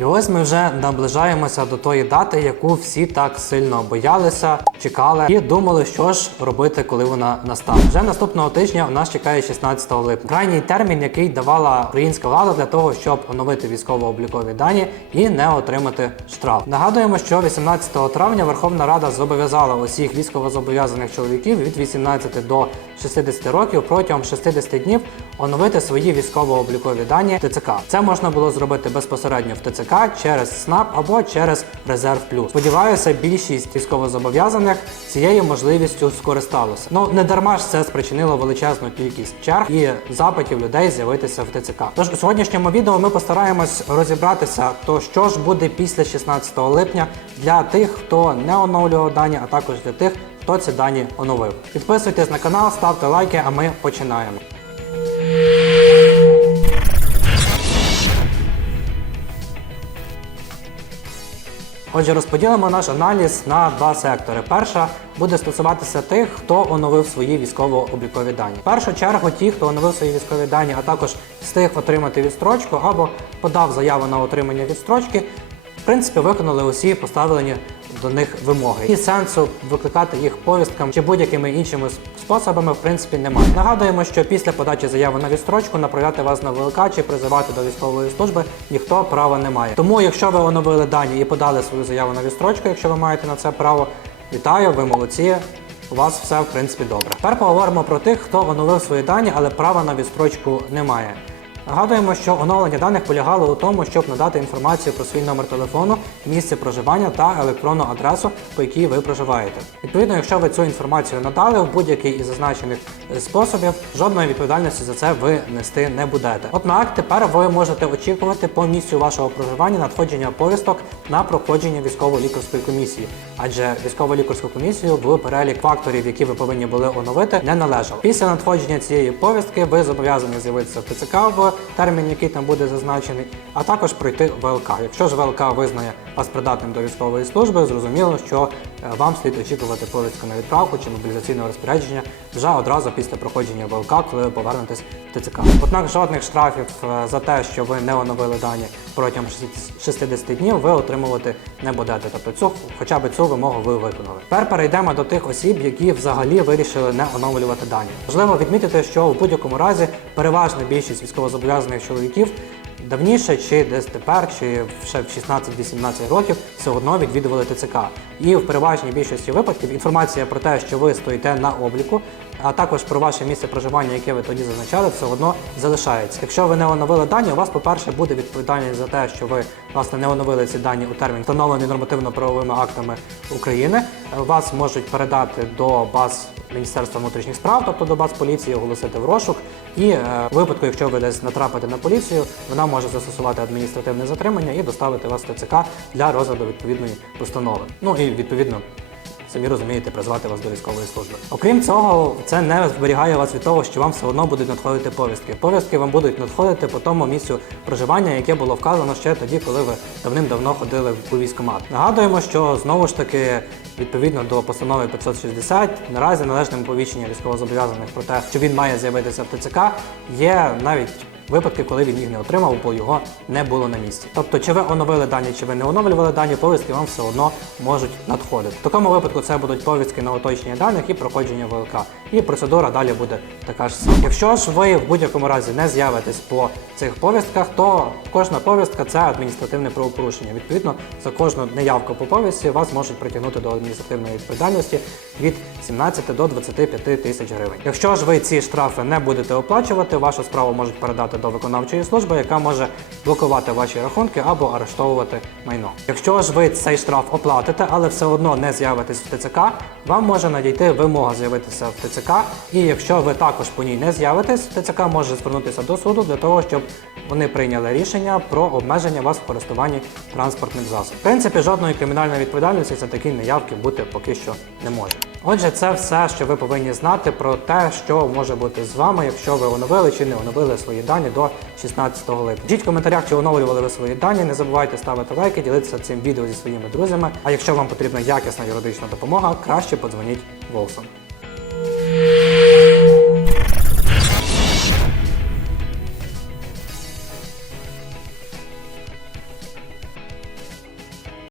І ось ми вже наближаємося до тої дати, яку всі так сильно боялися, чекали і думали, що ж робити, коли вона настане. Вже наступного тижня у нас чекає 16 липня. Крайній термін, який давала українська влада для того, щоб оновити військово-облікові дані і не отримати штраф. Нагадуємо, що 18 травня Верховна Рада зобов'язала усіх військовозобов'язаних чоловіків від 18 до 60 років протягом 60 днів оновити свої військово-облікові дані ТЦК. Це можна було зробити безпосередньо в ТЦК через СНАП або через Резерв Плюс. Сподіваюся, більшість військовозобов'язаних цією можливістю скористалося. Ну не дарма ж це спричинило величезну кількість черг і запитів людей з'явитися в ТЦК. Тож у сьогоднішньому відео ми постараємось розібратися, то що ж буде після 16 липня для тих, хто не оновлював дані, а також для тих, хто ці дані оновив. Підписуйтесь на канал, ставте лайки, а ми починаємо. Отже, розподілимо наш аналіз на два сектори. Перша буде стосуватися тих, хто оновив свої військово-облікові дані. В першу чергу ті, хто оновив свої військові дані, а також встиг отримати відстрочку або подав заяву на отримання відстрочки, в принципі, виконали усі поставлені до них вимоги. І сенсу викликати їх повісткам чи будь-якими іншими способами, в принципі, немає. Нагадуємо, що після подачі заяви на відстрочку направляти вас на ВЛК чи призивати до військової служби ніхто права не має. Тому, якщо ви оновили дані і подали свою заяву на відстрочку, якщо ви маєте на це право, вітаю, ви молодці. У вас все в принципі добре. Тепер поговоримо про тих, хто оновив свої дані, але права на відстрочку немає. Нагадуємо, що оновлення даних полягало у тому, щоб надати інформацію про свій номер телефону, місце проживання та електронну адресу, по якій ви проживаєте. Відповідно, якщо ви цю інформацію надали в будь-який із зазначених е, способів, жодної відповідальності за це ви нести не будете. Однак тепер ви можете очікувати по місцю вашого проживання надходження повісток на проходження військово-лікарської комісії, адже військово-лікарську комісію в перелік факторів, які ви повинні були оновити, не належав. Після надходження цієї повістки ви зобов'язані з'явитися в ТЦК в термін, який там буде зазначений, а також пройти ВЛК. Якщо ж ВЛК визнає вас придатним до військової служби, зрозуміло, що е, вам слід очікувати повістку на відправку чи мобілізаційне розпорядження вже одразу після проходження ВЛК, коли ви повернетесь в ТЦК. Однак жодних штрафів е, за те, що ви не оновили дані протягом 60 днів, ви отримувати не будете. Тобто цю хоча б цю вимогу ви виконали. Тепер перейдемо до тих осіб, які взагалі вирішили не оновлювати дані. Важливо відмітити, що в будь-якому разі переважна більшість військовозобов'язаних чоловіків давніше, чи десь тепер, чи ще в 16-18 років все одно відвідували ТЦК. І в переважній більшості випадків інформація про те, що ви стоїте на обліку, а також про ваше місце проживання, яке ви тоді зазначали, все одно залишається. Якщо ви не оновили дані, у вас, по-перше, буде відповідальність за те, що ви власне не оновили ці дані у термін, встановлений нормативно-правовими актами України. Вас можуть передати до баз Міністерства внутрішніх справ, тобто до баз поліції, оголосити в розшук. І е, випадку, якщо ви десь натрапите на поліцію, вона може застосувати адміністративне затримання і доставити вас в ТЦК для розгляду відповідної постанови. Ну і відповідно. Самі розумієте, призвати вас до військової служби. Окрім цього, це не зберігає вас від того, що вам все одно будуть надходити повістки. Повістки вам будуть надходити по тому місцю проживання, яке було вказано ще тоді, коли ви давним-давно ходили в військкомат. Нагадуємо, що знову ж таки, відповідно до постанови 560, наразі належним повіщення військовозобов'язаних про те, що він має з'явитися в ТЦК, є навіть випадки, коли він їх не отримав, бо його не було на місці. Тобто, чи ви оновили дані, чи ви не оновлювали дані, повістки вам все одно можуть надходити. В такому випадку це будуть повістки на уточнення даних і проходження ВЛК. І процедура далі буде така ж сама. Якщо ж ви в будь-якому разі не з'явитесь по цих повістках, то кожна повістка це адміністративне правопорушення. Відповідно, за кожну неявку по повістці вас можуть притягнути до адміністративної відповідальності від 17 до 25 тисяч гривень. Якщо ж ви ці штрафи не будете оплачувати, вашу справу можуть передати до виконавчої служби, яка може блокувати ваші рахунки або арештовувати майно. Якщо ж ви цей штраф оплатите, але все одно не з'явитесь в ТЦК, вам може надійти вимога з'явитися в ТЦК. І якщо ви також по ній не з'явитесь, ТЦК може звернутися до суду для того, щоб вони прийняли рішення про обмеження вас в користуванні транспортним засобом. В принципі, жодної кримінальної відповідальності за такі неявки бути поки що не може. Отже, це все, що ви повинні знати про те, що може бути з вами, якщо ви оновили чи не оновили свої дані до 16 липня. Пишіть в коментарях, чи оновлювали ви свої дані. Не забувайте ставити лайки, ділитися цим відео зі своїми друзями. А якщо вам потрібна якісна юридична допомога, краще подзвоніть Волсом.